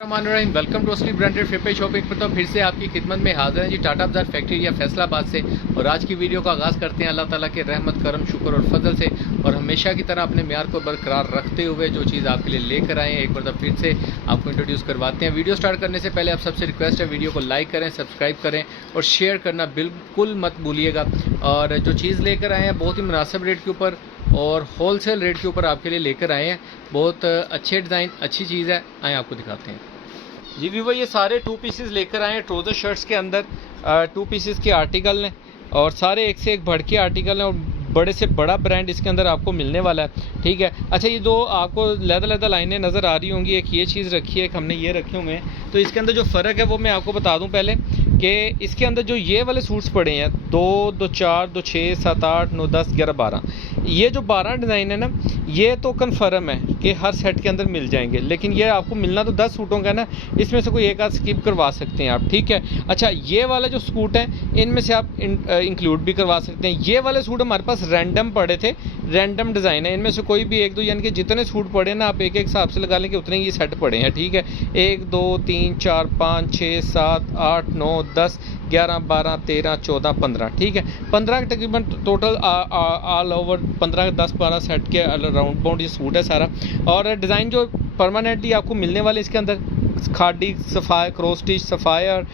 Welcome to असली branded फिर shopping पर तो फिर से आपकी खिदमत में हाजिर हैं जी टाटा बाजार फैक्ट्री या फैसलाबाद से। और आज की वीडियो का आगाज़ करते हैं अल्लाह ताला के रहमत करम शुक्र और फजल से। और हमेशा की तरह अपने म्यार को बरकरार रखते हुए जो चीज़ आपके लिए लेकर आए हैं एक बार फिर से आपको इंट्रोड्यूस करवाते हैं। वीडियो स्टार्ट करने से पहले आप सबसे रिक्वेस्ट है वीडियो को लाइक करें, सब्सक्राइब करें और शेयर करना बिल्कुल मत भूलिएगा। और जो चीज़ लेकर आए हैं बहुत ही मुनासिब रेट के ऊपर और होलसेल रेट के ऊपर आपके लिए लेकर आए हैं। बहुत अच्छे डिज़ाइन, अच्छी चीज़ है, आए आपको दिखाते हैं जी। वीवो ये सारे 2 पीसेस लेकर आए हैं ट्राउज़र शर्ट्स के अंदर 2 पीसेस के आर्टिकल हैं और सारे एक से एक बढ़ के आर्टिकल हैं और बड़े से बड़ा ब्रांड इसके अंदर आपको मिलने वाला है। ठीक है, अच्छा ये दो आपको लहदा लाइनें नज़र आ रही होंगी, एक ये चीज़ रखी है, एक हमने ये रखे हुए हैं। तो इसके अंदर जो फ़र्क है वो मैं आपको बता दूं पहले कि इसके अंदर जो ये वाले सूट्स पड़े हैं 2, 2, 4, 2, 6, 7, 8, 9, 10, 11, 12, ये जो 12 डिज़ाइन है ना ये तो कन्फर्म है कि हर सेट के अंदर मिल जाएंगे, लेकिन ये आपको मिलना तो 10 सूटों का ना, इसमें से कोई एक आध स्किप करवा सकते हैं आप। ठीक है, अच्छा ये वाला जो सूट है इनमें से आप इंक्लूड भी करवा सकते हैं। ये वाले सूट हमारे पास रैंडम पड़े थे, रैंडम डिज़ाइन है, इनमें से कोई भी एक दो, यानी कि जितने सूट पड़े ना आप एक एक हिसाब से लगा लें कि उतने ये सेट पड़े हैं। ठीक है, 1, 2, 3, 4, 5, 6, 7, 8, 9, 10, 11, 12, 13, 14, 15। ठीक है, 15 तकरीबन टोटल ऑल ओवर 15, 10, 12 सेट के राउंड बाउंड ये सूट है सारा। और डिज़ाइन जो परमानेंटली आपको मिलने वाले इसके अंदर खाडी, sapphire, cross stitch, sapphire,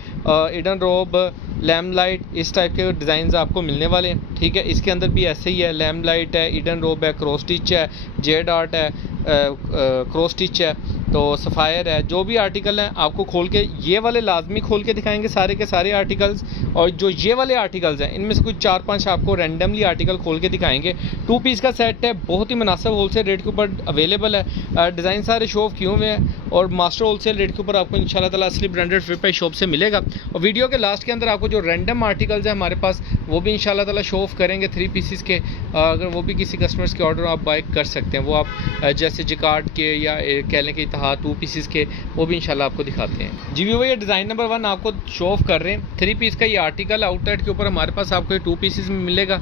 Eden रोब, लैम्पलाइट, इस टाइप के डिज़ाइन आपको मिलने वाले हैं। ठीक है, इसके अंदर भी ऐसे ही है, लैम्पलाइट है, इडन रोब है, क्रॉस स्टिच है, जेड आर्ट है, क्रॉस स्टिच है, तो सफ़ायर है। जो भी आर्टिकल हैं आपको खोल के ये वाले लाजमी खोल के दिखाएंगे सारे के सारे आर्टिकल्स, और जो ये वाले आर्टिकल्स हैं इनमें से कुछ 4-5 आपको रैंडमली आर्टिकल खोल के दिखाएंगे। 2 पीस का सेट है, बहुत ही मुनासिब होलसेल रेट के ऊपर अवेलेबल है। डिज़ाइन सारे शो ऑफ किए हुए हैं और मास्टर होलसेल रेट के ऊपर आपको इंशाल्लाह ताला असली ब्रांडेड फिर शॉप से मिलेगा। और वीडियो के लास्ट के अंदर आपको जो रैंडम आर्टिकल्स हैं हमारे पास वो भी इंशाल्लाह ताला शो ऑफ करेंगे 3 पीसेस के। अगर वो भी किसी कस्टमर्स के ऑर्डर आप बाय कर सकते हैं, वो आप जैसे जिकार्ड के या कह लें कि इत्तेहाद 2 पीसेस के, वो भी इंशाल्लाह आपको दिखाते हैं जी। वो ये डिज़ाइन नंबर 1 आपको शो ऑफ कर रहे हैं। 3 पीस का ये आर्टिकल आउटलेट के ऊपर हमारे पास आपको 2 पीसेस में मिलेगा।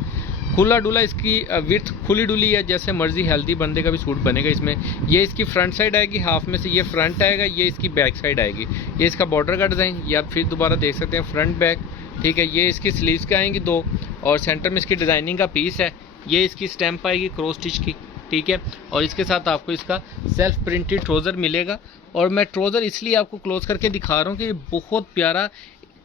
खुला डुला इसकी विर्थ खुली डुली है, जैसे मर्जी हेल्दी बंदे का भी सूट बनेगा इसमें। ये इसकी फ्रंट साइड आएगी, हाफ में से ये फ्रंट आएगा, ये इसकी बैक साइड आएगी। ये इसका बॉर्डर का डिज़ाइन, ये आप फिर दोबारा देख सकते हैं, फ्रंट बैक। ठीक है, ये इसकी स्लीव्स के आएंगी 2 और सेंटर में इसकी डिज़ाइनिंग का पीस है। ये इसकी स्टैम्प आएगी क्रॉस स्टिच की। ठीक है, और इसके साथ आपको इसका सेल्फ प्रिंटेड ट्राउज़र मिलेगा। और मैं ट्राउज़र इसलिए आपको क्लोज करके दिखा रहा हूँ कि ये बहुत प्यारा,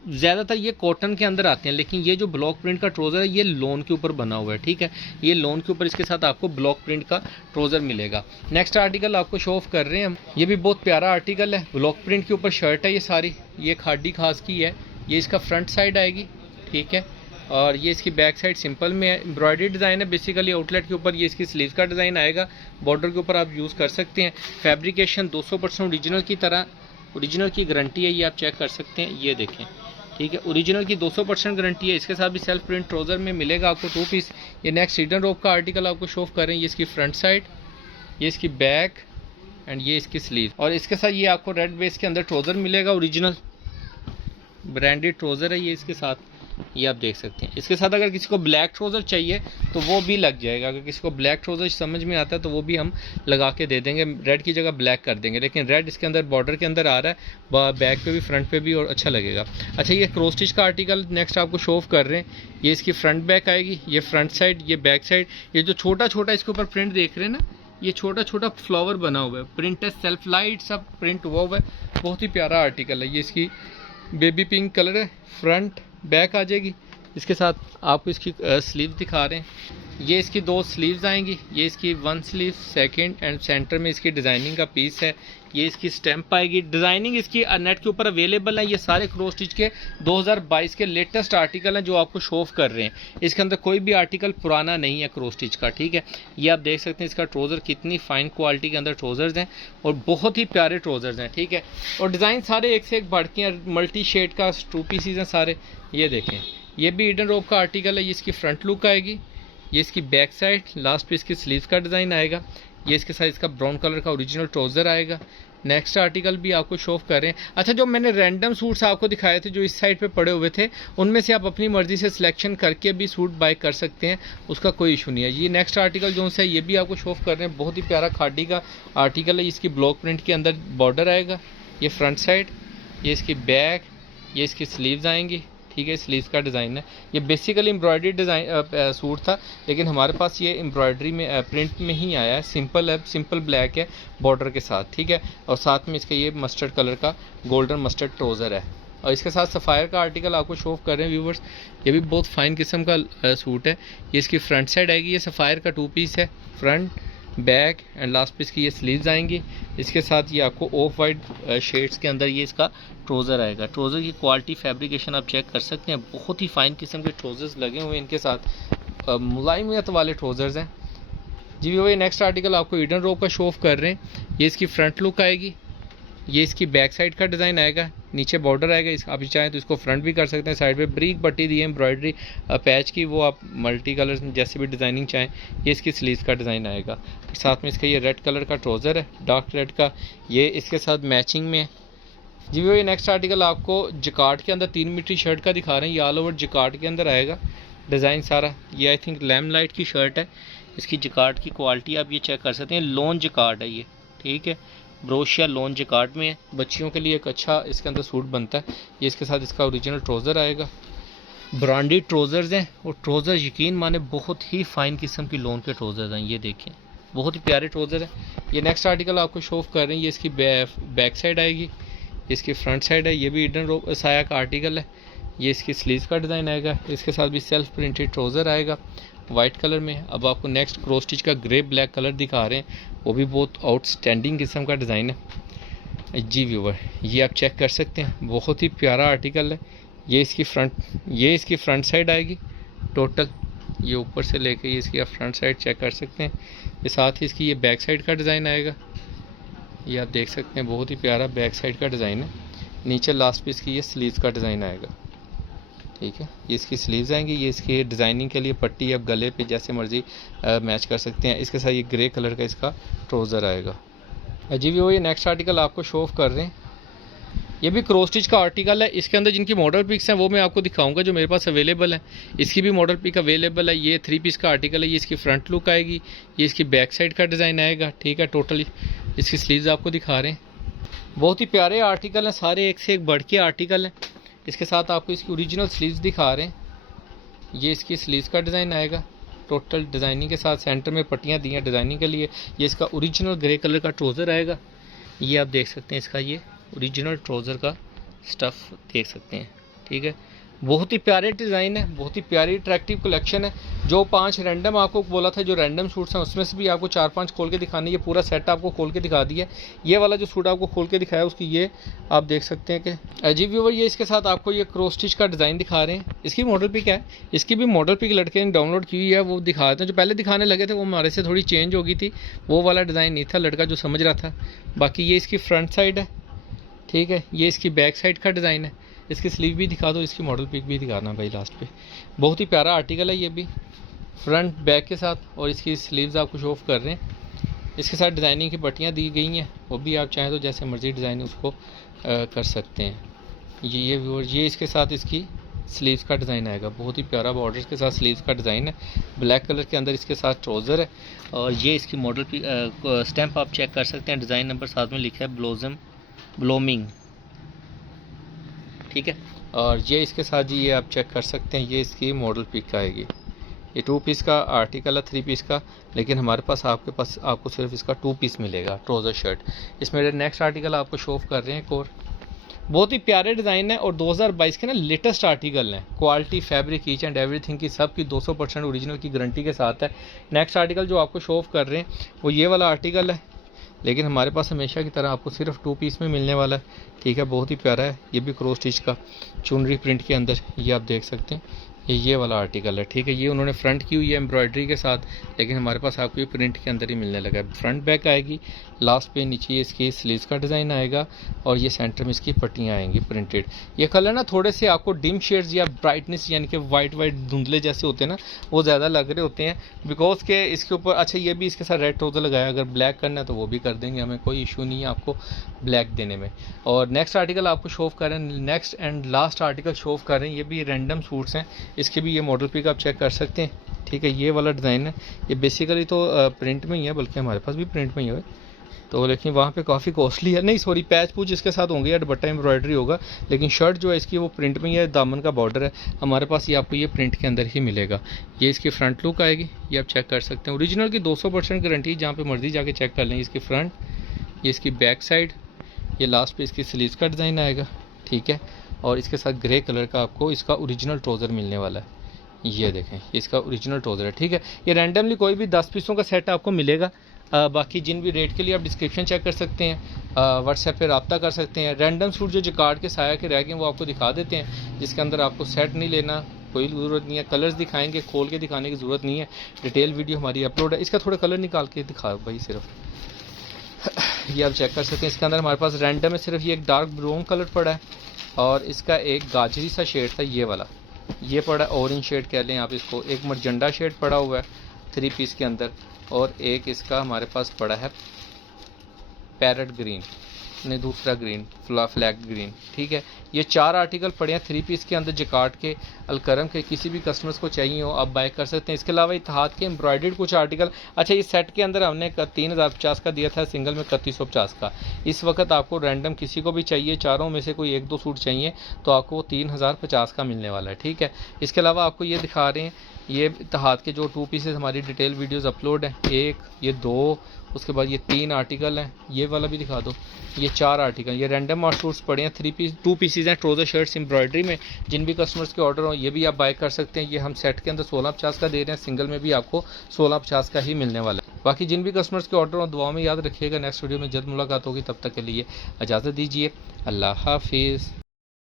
ज़्यादातर ये कॉटन के अंदर आते हैं, लेकिन ये जो ब्लॉक प्रिंट का ट्राउज़र है ये लोन के ऊपर बना हुआ है। ठीक है, ये लोन के ऊपर इसके साथ आपको ब्लॉक प्रिंट का ट्राउज़र मिलेगा। नेक्स्ट आर्टिकल आपको शो ऑफ कर रहे हैं हम, ये भी बहुत प्यारा आर्टिकल है, ब्लॉक प्रिंट के ऊपर शर्ट है ये सारी, ये खाडी खास की है। ये इसका फ्रंट साइड आएगी। ठीक है, और ये इसकी बैक साइड सिंपल में है, एम्ब्रॉयडरी डिज़ाइन है बेसिकली। आउटलेट के ऊपर ये इसकी स्लीव का डिज़ाइन आएगा, बॉर्डर के ऊपर आप यूज़ कर सकते हैं। फैब्रिकेशन 200% ओरिजिनल की तरह, ओरिजिनल की गारंटी है, ये आप चेक कर सकते हैं, ये देखें। ठीक है, ओरिजिनल की 200% गारंटी है। इसके साथ भी सेल्फ प्रिंट ट्राउज़र में मिलेगा आपको 2 पीस। ये नेक्स्ट इडन रोब का आर्टिकल आपको शो ऑफ कर रहे हैं, ये इसकी फ्रंट साइड, ये इसकी बैक एंड ये इसकी स्लीव। और इसके साथ ये आपको रेड बेस के अंदर ट्राउज़र मिलेगा, ओरिजिनल ब्रांडेड ट्राउज़र है ये इसके साथ, ये आप देख सकते हैं। इसके साथ अगर किसी को ब्लैक ट्राउज़र चाहिए तो वो भी लग जाएगा, अगर किसी को ब्लैक ट्राउज़र समझ में आता है तो वो भी हम लगा के दे देंगे, रेड की जगह ब्लैक कर देंगे। लेकिन रेड इसके अंदर बॉर्डर के अंदर आ रहा है, बैक पे भी फ्रंट पे भी, और अच्छा लगेगा। अच्छा, ये क्रॉस स्टिच का आर्टिकल नेक्स्ट आपको शो ऑफ कर रहे हैं। ये इसकी फ्रंट बैक आएगी, ये फ्रंट साइड, ये बैक साइड। ये जो छोटा छोटा इसके ऊपर प्रिंट देख रहे हैं ना, ये छोटा छोटा फ्लावर बना हुआ है, प्रिंट है, सेल्फ लाइट सब प्रिंट हुआ हुआ है, बहुत ही प्यारा आर्टिकल है। ये इसकी बेबी पिंक कलर है, फ्रंट बैक आ जाएगी। इसके साथ आपको इसकी स्लीव दिखा रहे हैं, ये इसकी 2 स्लीव्स आएंगी, ये इसकी 1 स्लीव, सेकंड एंड सेंटर में इसकी डिज़ाइनिंग का पीस है। ये इसकी स्टैम्प आएगी, डिज़ाइनिंग इसकी नेट के ऊपर अवेलेबल है। ये सारे क्रॉस स्टिच के 2022 के लेटेस्ट आर्टिकल हैं जो आपको शो ऑफ कर रहे हैं। इसके अंदर कोई भी आर्टिकल पुराना नहीं है क्रॉस स्टिच का। ठीक है, ये आप देख सकते हैं इसका ट्राउज़र कितनी फाइन क्वालिटी के अंदर ट्राउज़र्स हैं और बहुत ही प्यारे ट्राउज़र्स हैं। ठीक है, और डिज़ाइन सारे एक से एक बढ़ के मल्टी शेड का 2 पीसेस हैं सारे, ये देखें। ये भी इडन रोब का आर्टिकल है, ये इसकी फ्रंट लुक आएगी, ये इसकी बैक साइड, लास्ट पे इसकी स्लीव्स का डिज़ाइन आएगा। ये इसके साथ इसका ब्राउन कलर का ओरिजिनल ट्राउज़र आएगा। नेक्स्ट आर्टिकल भी आपको शो ऑफ कर रहे हैं। अच्छा, जो मैंने रैंडम सूट्स आपको दिखाए थे जो इस साइड पे पड़े हुए थे, उनमें से आप अपनी मर्जी से सिलेक्शन करके भी सूट बाय कर सकते हैं, उसका कोई इशू नहीं है। ये नेक्स्ट आर्टिकल जो है ये भी आपको शो ऑफ कर रहे हैं, बहुत ही प्यारा खाडी का आर्टिकल है। इसकी ब्लॉक प्रिंट के अंदर बॉर्डर आएगा, ये फ्रंट साइड, ये इसकी बैक, ये इसकी स्लीव्स आएंगी। ठीक है, स्लीव्स का डिज़ाइन है। ये बेसिकली एम्ब्रॉयडरी डिज़ाइन सूट था, लेकिन हमारे पास ये एम्ब्रॉयडरी में प्रिंट में ही आया है। सिंपल है, सिंपल ब्लैक है बॉर्डर के साथ। ठीक है, और साथ में इसका ये मस्टर्ड कलर का गोल्डन मस्टर्ड ट्राउज़र है। और इसके साथ सफ़ायर का आर्टिकल आपको शो ऑफ कर रहे हैं व्यूवर्स। ये भी बहुत फाइन किस्म का सूट है। ये इसकी फ्रंट साइड आएगी, ये सफ़ायर का 2 पीस है, front back and last piece की ये स्लीव्स आएंगी। इसके साथ ये आपको ऑफ वाइट शेड्स के अंदर ये इसका ट्राउज़र आएगा। ट्राउज़र की क्वालिटी फैब्रिकेशन आप चेक कर सकते हैं, बहुत ही फाइन किस्म के ट्राउज़र्स लगे हुए हैं इनके साथ, मुलायमियत वाले ट्राउज़र्स हैं जी। वो ये नेक्स्ट आर्टिकल आपको ईडन रोब का शो ऑफ कर रहे हैं। ये इसकी फ्रंट लुक आएगी, ये इसकी बैक साइड का डिज़ाइन आएगा, नीचे बॉर्डर आएगा। इस आप चाहें तो इसको फ्रंट भी कर सकते हैं। साइड पे ब्रीक पट्टी दी है एम्ब्रॉयडरी पैच की, वो आप मल्टी कलर जैसे भी डिज़ाइनिंग चाहें। ये इसकी स्लीव्स का डिज़ाइन आएगा। साथ में इसका ये रेड कलर का ट्राउज़र है, डार्क रेड का, ये इसके साथ मैचिंग में है जी। वो ये नेक्स्ट आर्टिकल आपको जकार्ड के अंदर 3 मीटर शर्ट का दिखा रहे हैं। ये ऑल ओवर जकार्ड के अंदर आएगा डिज़ाइन सारा। ये आई थिंक लैम लाइट की शर्ट है। इसकी जकार्ड की क्वालिटी आप ये चेक कर सकते हैं, लॉन जकार्ड है ये। ठीक है, ब्रोशिया लॉन जकार्ड में है। बच्चियों के लिए एक अच्छा इसके अंदर सूट बनता है। ये इसके साथ इसका ओरिजिनल ट्राउज़र आएगा। ब्रांडेड ट्राउज़र्स हैं, और ट्राउज़र यकीन माने बहुत ही फाइन किस्म की लॉन के ट्राउज़र्स हैं। ये देखें, बहुत ही प्यारे ट्राउज़र है। ये नेक्स्ट आर्टिकल आपको शो ऑफ कर रहे हैं। ये इसकी बैक साइड आएगी, इसकी फ्रंट साइड है। ये भी ईडन साया का आर्टिकल है। ये इसकी स्लीव्स का डिज़ाइन आएगा। इसके साथ भी सेल्फ प्रिंटेड ट्राउज़र आएगा वाइट कलर में। अब आपको नेक्स्ट क्रॉस स्टिच का ग्रे ब्लैक कलर दिखा रहे हैं, वो भी बहुत आउटस्टैंडिंग किस्म का डिज़ाइन है जी व्यूवर। ये आप चेक कर सकते हैं, बहुत ही प्यारा आर्टिकल है। ये इसकी फ्रंट साइड आएगी टोटल, ये ऊपर से लेके ये इसकी आप फ्रंट साइड चेक कर सकते हैं। ये साथ ही इसकी ये बैक साइड का डिज़ाइन आएगा। ये आप देख सकते हैं, बहुत ही प्यारा बैक साइड का डिज़ाइन है। नीचे लास्ट पीस की ये स्लीव्स का डिज़ाइन आएगा। ठीक है, ये इसकी स्लीव्स आएंगी। ये इसकी डिज़ाइनिंग के लिए पट्टी आप गले पे जैसे मर्जी मैच कर सकते हैं। इसके साथ ये ग्रे कलर का इसका ट्राउज़र आएगा जी। वो ये नेक्स्ट आर्टिकल आपको शो ऑफ कर रहे हैं। ये भी क्रॉस स्टिच का आर्टिकल है। इसके अंदर जिनकी मॉडल पिक्स हैं वो मैं आपको दिखाऊंगा जो मेरे पास अवेलेबल है। इसकी भी मॉडल पिक अवेलेबल है। ये 3 पीस का आर्टिकल है। ये इसकी फ्रंट लुक आएगी, ये इसकी बैक साइड का डिज़ाइन आएगा। ठीक है, टोटली इसकी स्लीव्स आपको दिखा रहे हैं। बहुत ही प्यारे आर्टिकल हैं, सारे एक से एक बढ़ के आर्टिकल हैं। इसके साथ आपको इसकी ओरिजिनल स्लीव्स दिखा रहे हैं। ये इसकी स्लीव्स का डिज़ाइन आएगा टोटल डिज़ाइनिंग के साथ। सेंटर में पट्टियाँ दी हैं डिज़ाइनिंग के लिए। ये इसका ओरिजिनल ग्रे कलर का ट्राउज़र आएगा। ये आप देख सकते हैं, इसका ये ओरिजिनल ट्राउज़र का स्टफ़ देख सकते हैं। ठीक है, बहुत ही प्यारे डिज़ाइन है, बहुत ही प्यारी अट्रैक्टिव कलेक्शन है। जो 5 रैंडम आपको बोला था, जो रैंडम सूट्स हैं उसमें से भी आपको 4-5 खोल के दिखाने। ये पूरा सेट आपको खोल के दिखा दिया। ये वाला जो सूट आपको खोल के दिखाया उसकी ये आप देख सकते हैं कि अजीब व्यूवर। ये इसके साथ आपको ये क्रॉस स्टिच का डिज़ाइन दिखा रहे हैं। इसकी मॉडल पिक है, इसकी भी मॉडल पिक लड़के ने डाउनलोड की हुई है, वो दिखा देते हैं। जो पहले दिखाने लगे थे वो हमारे से थोड़ी चेंज हो गई थी, वो वाला डिज़ाइन नहीं था लड़का जो समझ रहा था। बाकी ये इसकी फ्रंट साइड है। ठीक है, ये इसकी बैक साइड का डिज़ाइन है। इसकी स्लीव भी दिखा दो, इसकी मॉडल पिक भी दिखाना भाई लास्ट पे। बहुत ही प्यारा आर्टिकल है ये भी, फ्रंट बैक के साथ, और इसकी स्लीव्स आपको शो ऑफ कर रहे हैं। इसके साथ डिज़ाइनिंग की पट्टियाँ दी गई हैं, वो भी आप चाहें तो जैसे मर्जी डिज़ाइन उसको कर सकते हैं। ये व्यूअर, ये इसके साथ इसकी स्लीव्स का डिज़ाइन आएगा। बहुत ही प्यारा बॉर्डर के साथ स्लीव्स का डिज़ाइन है। ब्लैक कलर के अंदर इसके साथ ट्राउज़र है, और ये इसकी मॉडल स्टैम्प आप चेक कर सकते हैं। डिज़ाइन नंबर साथ में लिखा है ब्लोमिंग। ठीक है, और ये इसके साथ जी ये आप चेक कर सकते हैं, ये इसकी मॉडल पिक आएगी। ये 2 पीस का आर्टिकल है, 3 पीस का, लेकिन हमारे पास आपको सिर्फ इसका 2 पीस मिलेगा ट्राउज़र शर्ट। इसमें नेक्स्ट आर्टिकल आपको शो ऑफ कर रहे हैं एक और बहुत ही प्यारे डिज़ाइन है, और 2022 के ना लेटेस्ट आर्टिकल हैं। Quality, fabric, each and everything की सब की 200% ओरिजिनल की गारंटी के साथ है। नेक्स्ट आर्टिकल जो आपको शो ऑफ कर रहे हैं वो ये वाला आर्टिकल है, लेकिन हमारे पास हमेशा की तरह आपको सिर्फ 2 पीस में मिलने वाला है। ठीक है, बहुत ही प्यारा है। ये भी क्रॉस स्टिच का चुनरी प्रिंट के अंदर, ये आप देख सकते हैं। ये वाला आर्टिकल है। ठीक है, ये उन्होंने फ्रंट की हुई है एम्ब्रॉयडरी के साथ, लेकिन हमारे पास आपको ये प्रिंट के अंदर ही मिलने लगा है। फ्रंट बैक आएगी, लास्ट पे नीचे इसकी स्लीव्स का डिज़ाइन आएगा, और ये सेंटर में इसकी पट्टियाँ आएंगी प्रिंटेड। ये कलर ना थोड़े से आपको डिम शेड्स या ब्राइटनेस यानी कि वाइट धुंधले जैसे होते हैं ना, वो ज़्यादा लग रहे होते हैं, बिकॉज के इसके ऊपर अच्छा ये भी इसके साथ रेड ट्राउज़र लगाया। अगर ब्लैक करना है तो वो भी कर देंगे, हमें कोई इशू नहीं है आपको ब्लैक देने में। और नेक्स्ट आर्टिकल आपको शो ऑफ कर रहे हैं, next and last article show off कर रहे हैं। ये भी रैंडम सूट्स हैं, इसके भी ये मॉडल पिक आप चेक कर सकते हैं। ठीक है, ये वाला डिज़ाइन है। ये बेसिकली तो प्रिंट में ही है, बल्कि हमारे पास भी प्रिंट में ही है। तो लेकिन वहाँ पे काफ़ी कॉस्टली है, नहीं सॉरी पैच पूछ इसके साथ होंगे या दुपट्टा एम्ब्रॉयडरी होगा, लेकिन शर्ट जो है इसकी वो प्रिंट में ही है, दामन का बॉर्डर है हमारे पास, ये आपको ये प्रिंट के अंदर ही मिलेगा। ये इसकी फ्रंट लुक आएगी, ये आप चेक कर सकते हैं, ओरिजिनल की 200% गारंटी, जहाँ पे मर्जी जाके चेक कर लें। इसकी फ्रंट, ये इसकी बैक साइड, ये लास्ट पे इसकी स्लीव्स का डिज़ाइन आएगा, ठीक है। और इसके साथ ग्रे कलर का आपको इसका ओरिजिनल ट्राउज़र मिलने वाला है, ये देखें इसका ओरिजिनल ट्राउज़र है, ठीक है। ये रैंडमली कोई भी 10 पीसों का सेट आपको मिलेगा। बाकी जिन भी रेट के लिए आप डिस्क्रिप्शन चेक कर सकते हैं, व्हाट्सएप पे रब्ता कर सकते हैं। रैंडम सूट जो जकार्ड के साया के रह गए वो आपको दिखा देते हैं, जिसके अंदर आपको सेट नहीं लेना, कोई ज़रूरत नहीं है। कलर्स दिखाएंगे, खोल के दिखाने की ज़रूरत नहीं है, डिटेल वीडियो हमारी अपलोड है। इसका थोड़ा कलर निकाल के दिखाओ भाई सिर्फ, ये आप चेक कर सकते हैं। इसके अंदर हमारे पास रैंडम में सिर्फ ये एक डार्क ब्राउन कलर पड़ा है, और इसका एक गाजरी सा शेड था ये वाला, ये पड़ा ऑरेंज शेड कह लें आप इसको, एक मरजंडा शेड पड़ा हुआ है 3 पीस के अंदर, और एक इसका हमारे पास पड़ा है पैरेट ग्रीन, नहीं दूसरा ग्रीन फ्लैग ग्रीन, ठीक है। ये 4 आर्टिकल पड़े हैं 3 पीस के अंदर जकार्ड के, अलकरम के, किसी भी कस्टमर्स को चाहिए हो आप बाय कर सकते हैं। इसके अलावा इत्तेहाद के एम्ब्रॉयडर्ड कुछ आर्टिकल, अच्छा इस सेट के अंदर हमने 3050 का दिया था, सिंगल में 3150 का। इस वक्त आपको रैंडम किसी को भी चाहिए, चारों में से कोई 1-2 सूट चाहिए तो आपको 3050 का मिलने वाला है, ठीक है। इसके अलावा आपको ये दिखा रहे हैं, ये इत्तेहाद के जो 2 पीसेस हमारी डिटेल वीडियोस अपलोड हैं, एक ये 2, उसके बाद ये 3 आर्टिकल हैं, ये वाला भी दिखा दो, ये 4 आर्टिकल, ये रैंडम मार्ट सूट्स पड़े हैं 2 पीसेज हैं, ट्राउज़र शर्ट्स एम्ब्रॉयडरी में। जिन भी कस्टमर्स के ऑर्डर हो ये भी आप बाय कर सकते हैं। ये हम सेट के अंदर 1650 का दे रहे हैं, सिंगल में भी आपको 1650 का ही मिलने वाला है। बाकी जिन भी कस्टमर्स के ऑर्डर हो दुआ में याद रखिएगा। नेक्स्ट वीडियो में जल्द मुलाकात होगी, तब तक के लिए इजाज़त दीजिए, अल्लाह हाफिज़।